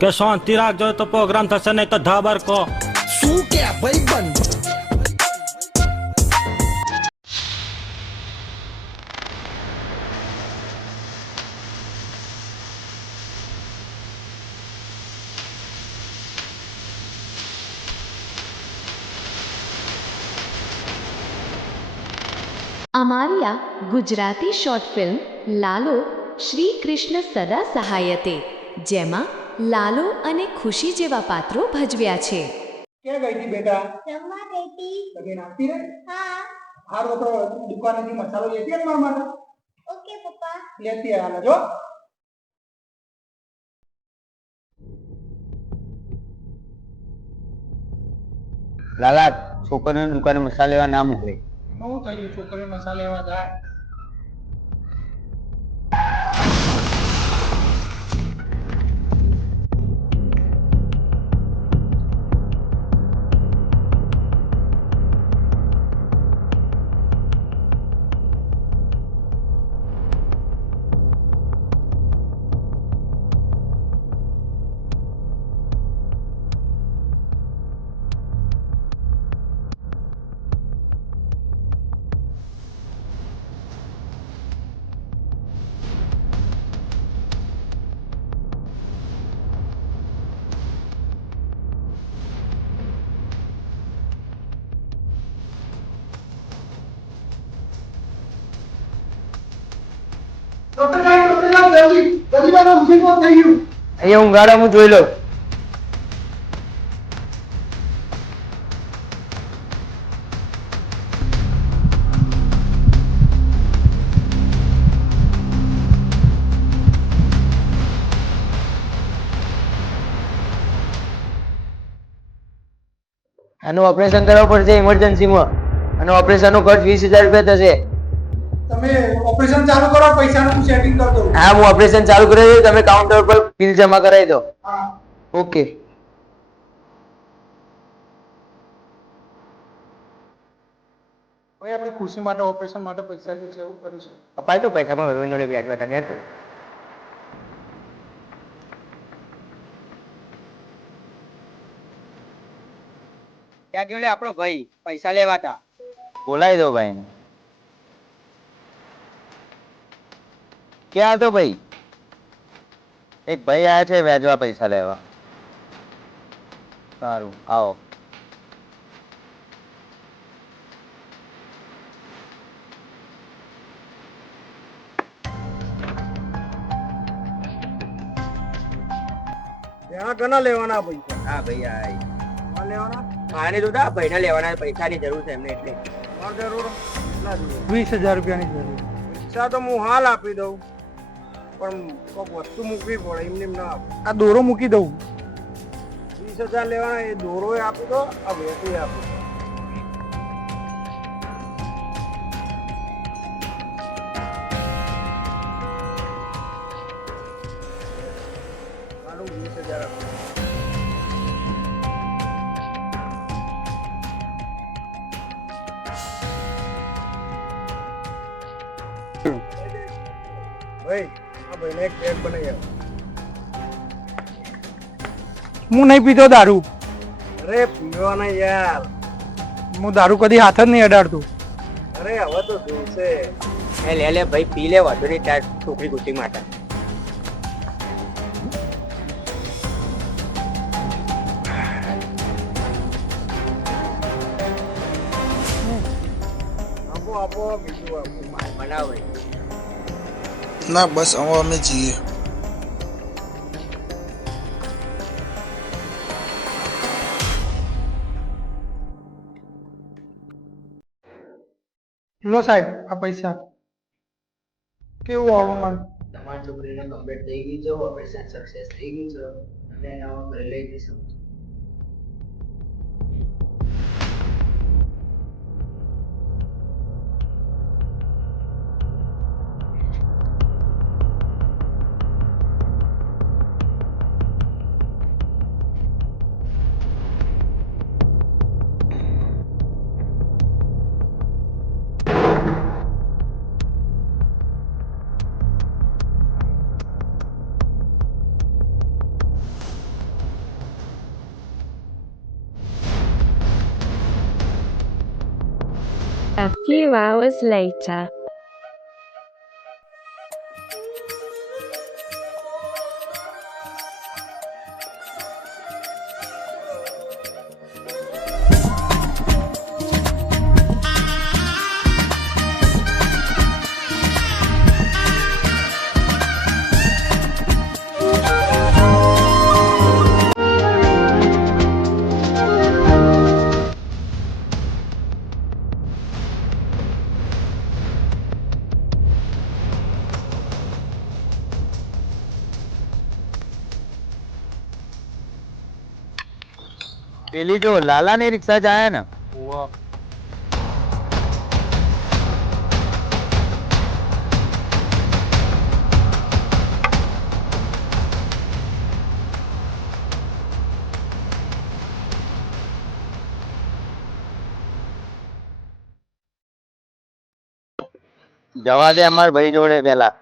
કે શાંતિ રાખજો તો પ્રોગ્રામ થશે, નહીં તો ધાબર કો. શું કે ભાઈ બંધ. અમારી આ ગુજરાતી શોર્ટ ફિલ્મ લાલો શ્રી કૃષ્ણ સદા સહાયતે, જેમાં લાલો અને ખુશી જેવા પાત્રો ભજવ્યા છે. ક્યાં ગઈ હતી બેટા? રમવા ગઈ હતી. લગી નાખતી રે? હા. હારો તો દુકાનેથી મસાલો લેતી આવ મારા માટે. ઓકે પપ્પા. લેતી આવ જો. લાલા, છોકરીઓની દુકાને મસાલા લેવા ના મોકલે. શું થયું? છોકરીઓ મસાલા લેવા જાય. ડોક્ટર સાહેબ જલ્દી મારા ઉઠી કોણ થઈ ગયું? અહીંયા ઊંઘાડા હું જોઈ લઉં. આનું ઓપરેશન કરવા પડશે ઇમરજન્સીમાં, અને ઓપરેશનનો ખર્ચ 20,000 રૂપિયા થશે. તમે ઓપરેશન ચાલુ કરો, પૈસાનું હું સેટિંગ કરી દઉં. હા, હું ઓપરેશન ચાલુ કરી દઉં, તમે કાઉન્ટર પર બિલ જમા કરાવી દો. હા. ઓકે. ભાઈ આપણે ખુશી માટે ઓપરેશન માટે પૈસા જે છે એવું કરીશું. અપાય તો પૈસામાં જોડે વ્યાજ હતા. ત્યાં ગયો આપણો ભાઈ પૈસા લેવાતા. બોલાવી દો ભાઈને. ક્યાં હતો ભાઈ? એક ભાઈ આયા છે વ્યાજવા પૈસા લેવા. સારું, આવો. ત્યાં ઘણા લેવાના પૈસા? હા ભાઈ આ આ લેવાના? મારે તો ભાઈને લેવાના પૈસાની જરૂર છે એમને એટલે. મારે જરૂર કેટલા જોઈએ? 20,000 રૂપિયાની જરૂર. પૈસા તો હું હાલ આપી દઉં, પણ કોઈક વસ્તુ મૂકવી પડે, એમને ના આપે. આ દોરો મૂકી દઉં. 20,000 લેવાના, એ દોરો આપી દો, આ વેટી આપી દો. મારું 20,000 આપી દો. ભાઈ આ ભાઈને એક પેક બનાવી આપ. હું નહીં પીતો દારૂ. અરે પીવાના યાર. હું દારૂ કદી હાથ જ નહીં અડાડતું. અરે હવે તો જોશે. લે ભાઈ પી લે, વાંધો નહીં, તાર છોકરી ગુસ્સી માટે. આપો બીજું આપો. બનાવ ભાઈ. ના બસ હવે અમે જઈએ. લો સાહેબ, આ પૈસા. કેવું આવવા માંડ? તમારી છોકરીને કમ્પ્લીટ થઈ ગઈ છે, ઓપરેશન સક્સેસ થઈ ગયું છે, અને એને હવે ઘરે લઈ જઈશું. A few hours later. પેલી જો લાલાની રિક્ષા જાય ને જવા દે અમાર ભાઈ જોડે પેલા.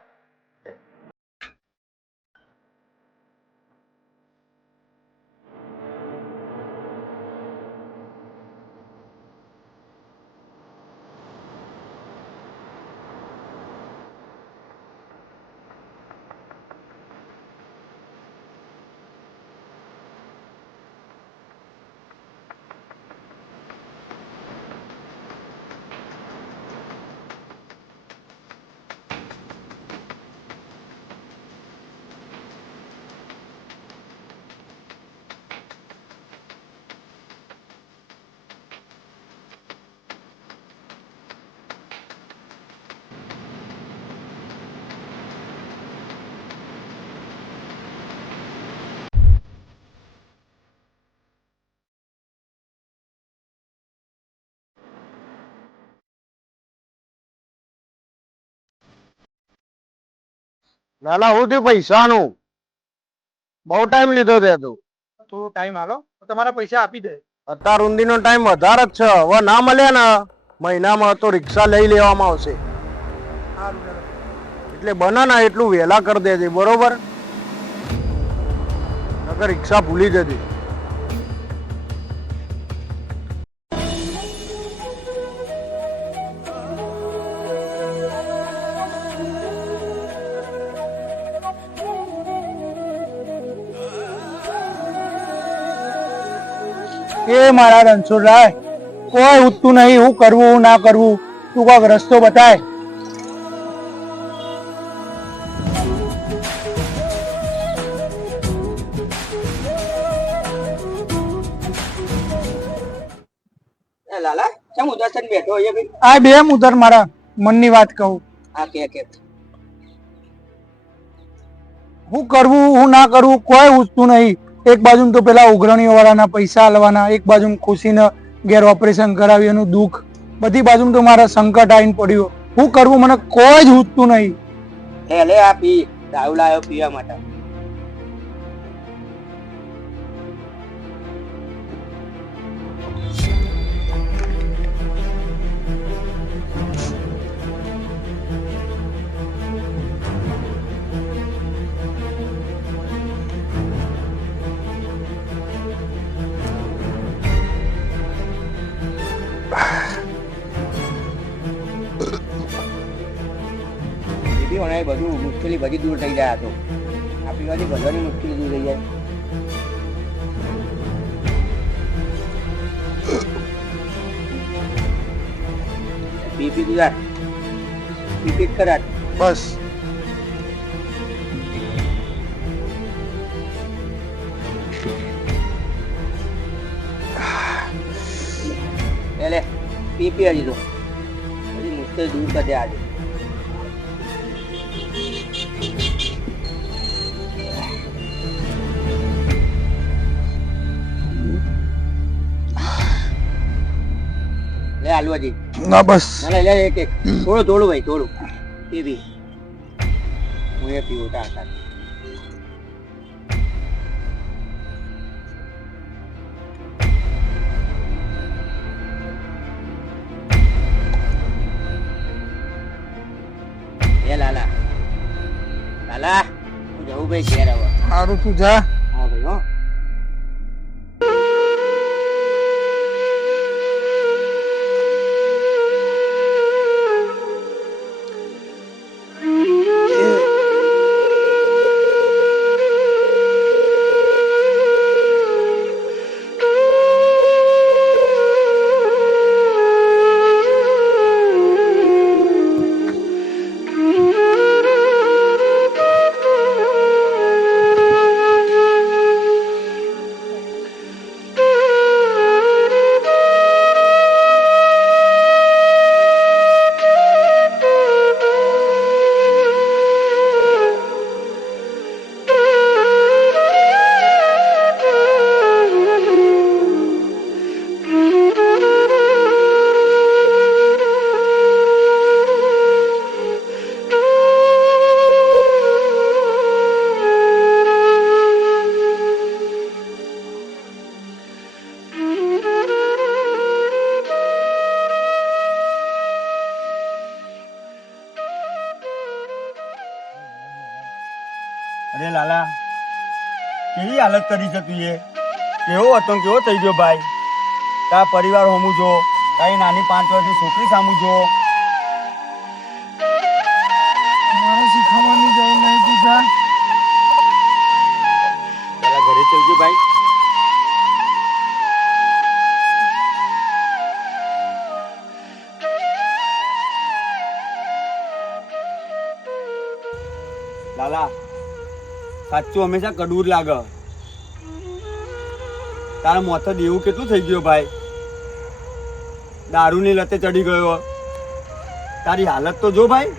લાલા હું થયું પૈસાનું? બહુ ટાઈમ લીધો તે તું. તો ટાઈમ હાલો તો તમારા પૈસા આપી દે. અત્યાર ઊંધીનો ટાઈમ વધારે જ છે. હવે ના મળ્યા ને મહિનામાં તો રિક્ષા લઈ લેવામાં આવશે. એટલે બને ને એટલું વહેલા કરી દેજે, બરોબર? નકર રિક્ષા ભૂલી જજે. એ મારા રણછોડરાય, કોઈ ઉઠતું નહીં. હું કરવું હું ના કરવું, તું કોઈક રસ્તો બતાય. લાલા કેમ ઉદાસ થઈને બેઠો છે ભાઈ? આ બે ઉધર મારા મનની વાત કહું. આ કે હું કરવું હું ના કરવું કોઈ ઉઠતું નહીં. એક બાજુ તો પેલા ઉઘરણીઓ વાળાના પૈસા આલવાના, એક બાજુ ખુશીને ઘેર ઓપરેશન કરાવી એનું દુઃખ, બધી બાજુ તો મારા સંકટ આવીને પડ્યું. હું કરવું મને કોઈ જ ઉઠતું નહીં. લે આ પી, દારૂ લાવ્યો પીવા માટે. બધું મુશ્કેલી બધી દૂર થઈ જાય. તો આપણી બધી બધાની મુશ્કેલી દૂર થઈ જાય. પીપી તું પીપી કરા બસ લે પીપી હજી તો બધી મુશ્કેલ દૂર કરી આજે. લે આલુઆજી ના બસ લે લે એક એક થોડું થોડું ભાઈ થોડું પીવી. હું એ પીવું તા એ લાલા લાલા હું જવું ભાઈ ઘેર હવે. સારું તું જા. હા ભાઈ હો. અરે લાલા કેવી હાલત કરી છે તું એ કેવો હતો ને કેવો થઈ ગયો ભાઈ તારા પરિવાર હોમું જો તારી નાની 5 વર્ષની છોકરી સામું જો મારે શીખવાની જરૂર નહીં પૂજા. તારા ઘરે ચલજો ભાઈ. લાલા સાચું હંમેશા કડવું જ લાગે. તારા મોથે દેવું કેટલું થઈ ગયું ભાઈ. દારૂની લતે ચડી ગયો. તારી હાલત તો જો ભાઈ.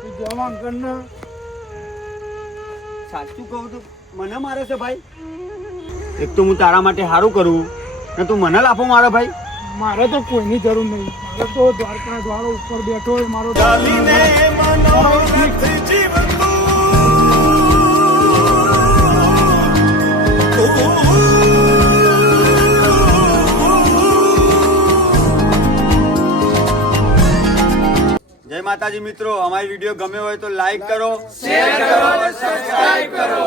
તું જવાન કર ને. સાચું કહું તો મને મારે છે ભાઈ. એક તો હું તારા માટે સારું કરું ને તું મને લાફો મારે ભાઈ. મારે તો કોઈની જરૂર નહીં. મારે તો દ્વારકા દ્વારો ઉપર બેઠો હોય મારો જય માતાજી મિત્રો, અમારી વિડીયો ગમે હોય તો લાઈક કરો, શેર કરો, સબસ્ક્રાઇબ કરો.